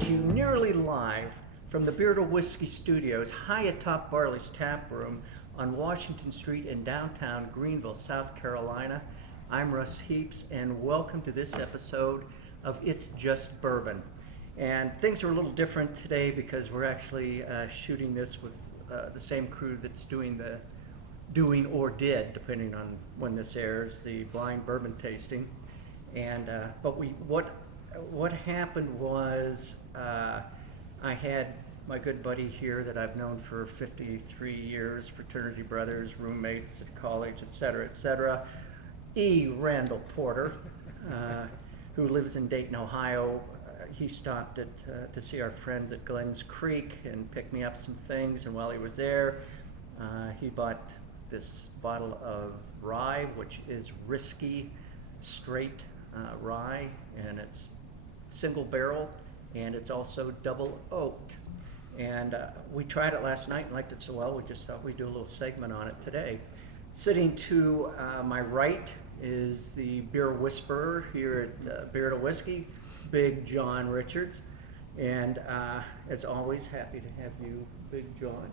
to you nearly live from the Beard Whiskey Studios, high atop Barley's Tap Room on Washington Street in downtown Greenville, South Carolina. I'm Russ Heaps, and welcome to this episode of It's Just Bourbon. And things are a little different today because we're actually shooting this with the same crew that's doing or did, depending on when this airs, the blind bourbon tasting. And but what happened was I had my good buddy here that I've known for 53 years, fraternity brothers, roommates at college, et cetera, E. Randall Porter, who lives in Dayton, Ohio. He stopped to see our friends at Glens Creek and pick me up some things, and while he was there, he bought this bottle of rye, which is Ryskey straight rye, and it's single barrel, and it's also double oaked. And we tried it last night and liked it so well, we just thought we'd do a little segment on it today. Sitting to my right is the beer whisperer here at Beard Whiskey, Big John Richards. And as always, happy to have you, Big John.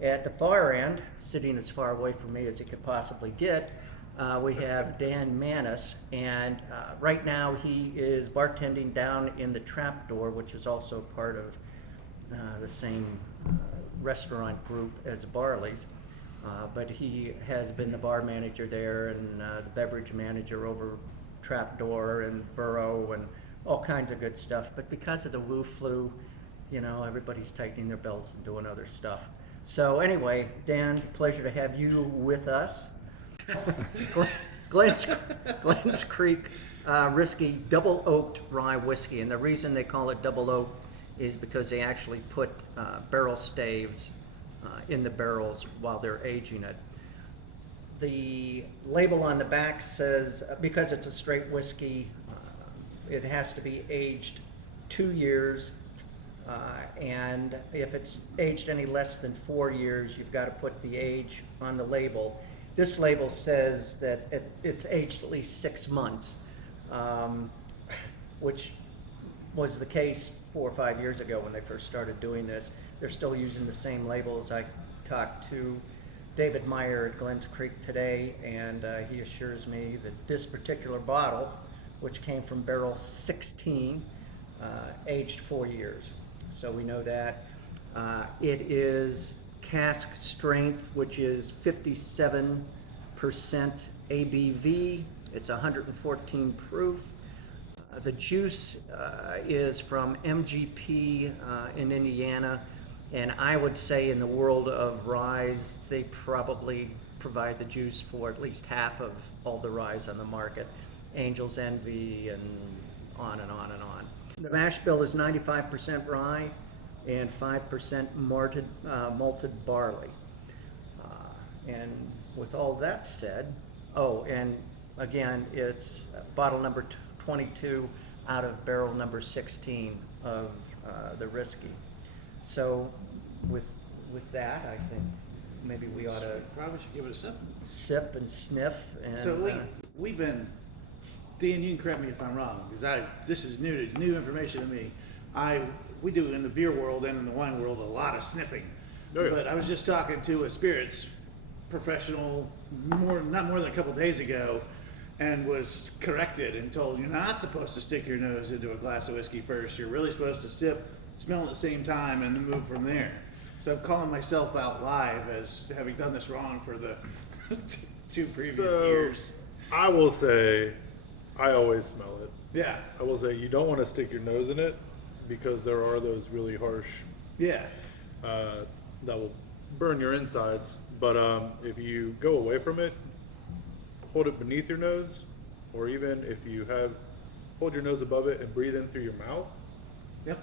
At the far end, sitting as far away from me as he could possibly get, we have Dan Manis, and right now he is bartending down in the Trapdoor, which is also part of the same restaurant group as Barley's. But he has been the bar manager there and the beverage manager over Trapdoor and Burrow and all kinds of good stuff. But because of the Wu flu, you know, everybody's tightening their belts and doing other stuff. So anyway, Dan, pleasure to have you with us. Glens Creek Ryskey double oaked rye whiskey, and the reason they call it double oaked is because they actually put barrel staves in the barrels while they're aging it. The label on the back says, because it's a straight whiskey, it has to be aged 2 years, and if it's aged any less than 4 years, you've got to put the age on the label. This label says that it's aged at least 6 months, which was the case 4 or 5 years ago when they first started doing this. They're still using the same labels. I talked to David Meyer at Glens Creek today, and he assures me that this particular bottle, which came from barrel 16, aged 4 years. So we know that. It is cask strength, which is 57% ABV. It's 114 proof. The juice is from MGP in Indiana, and I would say in the world of ryes, they probably provide the juice for at least half of all the ryes on the market. Angel's Envy and on and on and on. The mash bill is 95% rye and 5% malted barley. And with all that said, oh, and again, it's bottle number 22 out of barrel number 16 of the Ryskey. So with that, I think maybe we ought to probably should give it a sip and sniff. And so we've been, Dan, you can correct me if I'm wrong, because this is new information to me. We do in the beer world and in the wine world a lot of sniffing. Oh, yeah. But I was just talking to a spirits professional not more than a couple days ago, and was corrected and told you're not supposed to stick your nose into a glass of whiskey first. You're really supposed to sip, smell at the same time, and then move from there. So I'm calling myself out live as having done this wrong for the 2 previous years. I will say, I always smell it. Yeah. I will say you don't want to stick your nose in it because there are those really harsh, that will burn your insides. But if you go away from it, hold it beneath your nose, or even if you hold your nose above it and breathe in through your mouth. Yep.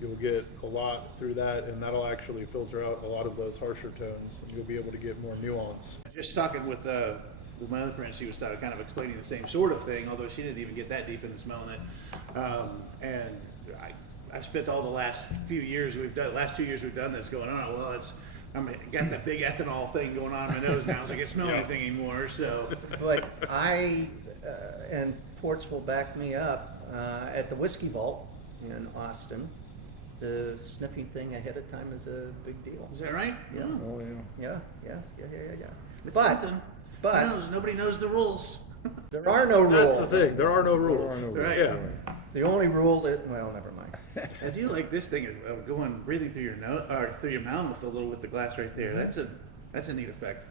You'll get a lot through that, and that'll actually filter out a lot of those harsher tones, and you'll be able to get more nuance. Just talking with my other friend, she was kind of explaining the same sort of thing, although she didn't even get that deep into smelling it. And I spent all the last 2 years we've done this going on. Well, I'm got that big ethanol thing going on in my nose now, so I can't smell anything anymore. So, but and Ports will back me up. At the Whiskey Vault in Austin, the sniffing thing ahead of time is a big deal. Is that right? Yeah. Oh, yeah. Yeah. It's But, something. but Who knows? Nobody knows the rules. there are no rules. That's the thing. There are no rules. There are no Right. Yeah. The only rule is, well, never mind. I do like this thing of going breathing through your nose or through your mouth a little with the glass right there. That's a neat effect.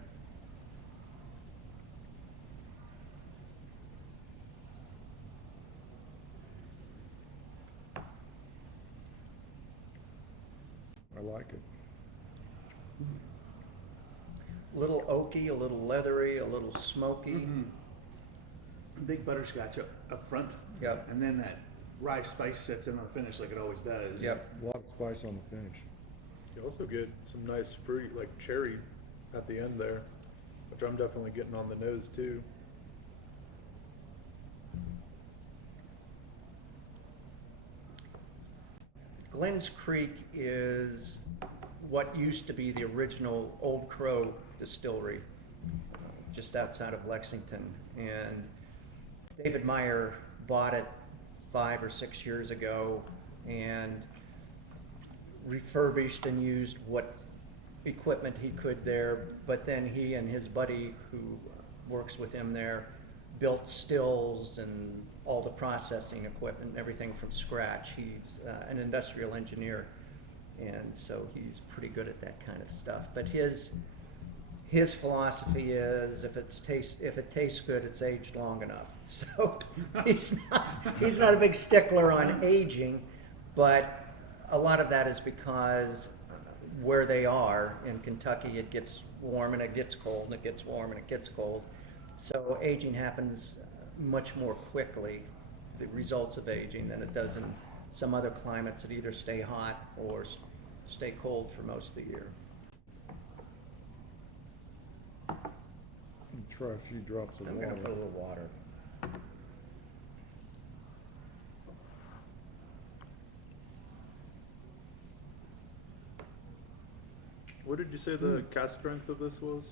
I like it. A little oaky, a little leathery, a little smoky. Big butterscotch up front. Yep. And then that rye spice sets in on the finish like it always does. Yep. A lot of spice on the finish. You also get some nice fruit, like cherry at the end there, which I'm definitely getting on the nose too. Glens Creek is what used to be the original Old Crow distillery, just outside of Lexington. And David Meyer bought it 5 or 6 years ago and refurbished and used what equipment he could there. But then he and his buddy who works with him there built stills and all the processing equipment, everything from scratch. He's an industrial engineer, and so he's pretty good at that kind of stuff. But his philosophy is if it tastes good, it's aged long enough. So he's not a big stickler on aging, but a lot of that is because where they are in Kentucky, it gets warm and it gets cold, and it gets warm and it gets cold. So aging happens much more quickly, the results of aging, than it does in some other climates that either stay hot or stay cold for most of the year. Try a few drops of I'm water. gonna put a little water. What did you say the cast strength of this was?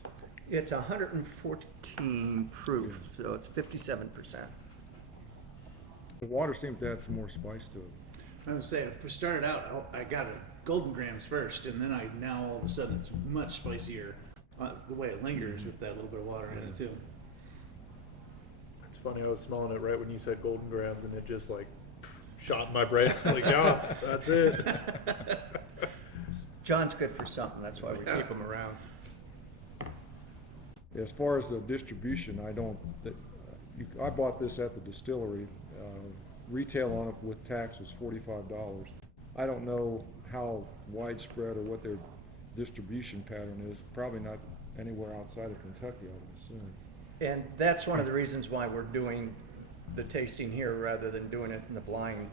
It's 114 proof, so it's 57%. The water seems to add some more spice to it. I was saying, if we started out, I got a golden grams first, and then now all of a sudden it's much spicier. The way it lingers with that little bit of water in it too. It's funny, I was smelling it right when you said golden grams, and it just like shot in my brain. Like, yeah, that's it. John's good for something, that's why we keep him around. As far as the distribution, I bought this at the distillery. Retail on it with tax was $45. I don't know how widespread or what their distribution pattern is. Probably not anywhere outside of Kentucky, I would assume. And that's one of the reasons why we're doing the tasting here rather than doing it in the blind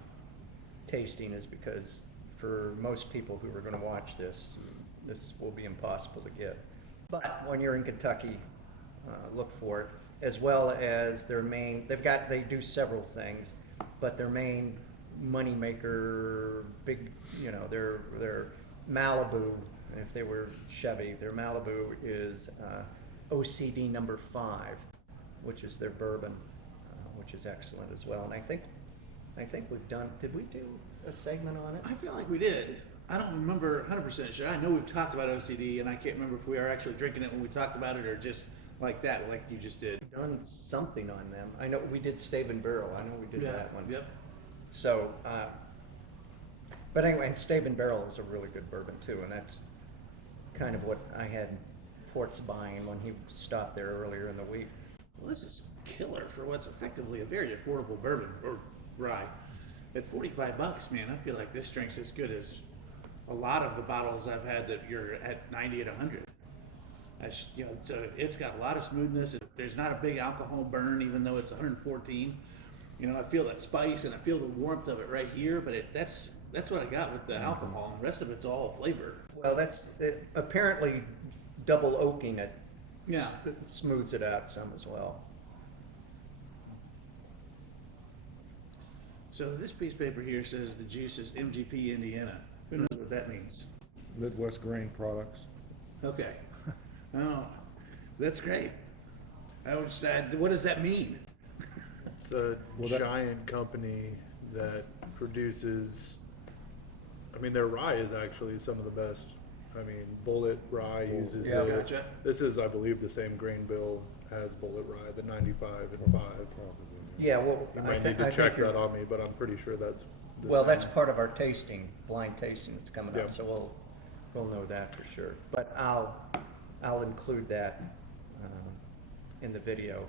tasting, is because for most people who are going to watch this will be impossible to get. But when you're in Kentucky, look for it, as well as their main, they do several things, but their main money maker, big, their Malibu, if they were Chevy, their Malibu is OCD number 5, which is their bourbon, which is excellent as well. And I think we've done, did we do a segment on it? I feel like we did. I don't remember 100% sure. I know we've talked about OCD, and I can't remember if we are actually drinking it when we talked about it or just like that, like you just did. Done something on them. I know we did Stave and Barrel. I know we did that one. Yep. So, but anyway, and Stave and Barrel is a really good bourbon too, and that's kind of what I had Ports buying when he stopped there earlier in the week. Well, this is killer for what's effectively a very affordable bourbon or rye. At $45, man, I feel like this drink's as good as a lot of the bottles I've had that you're at 90 at 100. It's got a lot of smoothness. There's not a big alcohol burn, even though it's 114. I feel that spice and I feel the warmth of it right here. But that's what I got with the alcohol, and the rest of it's all flavor. Well, apparently double oaking it. Yeah. Smooths it out some as well. So this piece of paper here says the juice is MGP Indiana. Who knows what that means? Midwest Grain Products. Okay. Oh, that's great. What does that mean? It's a giant company that produces, I mean, their rye is actually some of the best. I mean, Bullet Rye uses Yeah. it. Gotcha. This is, I believe, the same grain bill as Bullet Rye, the 95 and 5. Yeah, well, You I might think, need I to check think you're, that on me, but I'm pretty sure that's the well, same. that's part of our tasting, blind tasting that's coming Yeah. up, so we'll know that for sure. But I'll include that, in the video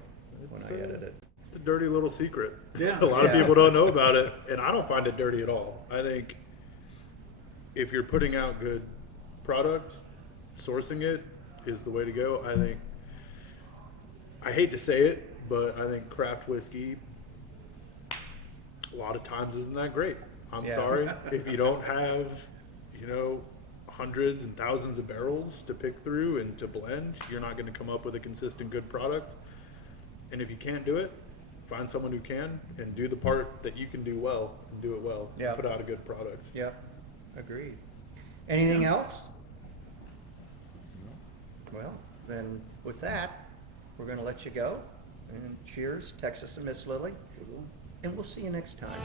when It's I a- edit it. It's a dirty little secret. Yeah. A lot of Yeah. people don't know about it, and I don't find it dirty at all. I think if you're putting out good product, sourcing it is the way to go. I think, I hate to say it, but I think craft whiskey a lot of times isn't that great. I'm Yeah. sorry. If you don't have, you know, hundreds and thousands of barrels to pick through and to blend, you're not going to come up with a consistent good product. And if you can't do it, find someone who can and do the part that you can do well and do it well. Yeah. Put out a good product. Yep, agreed. Anything else? Well, then with that, we're gonna let you go. And cheers, Texas and Miss Lily. And we'll see you next time.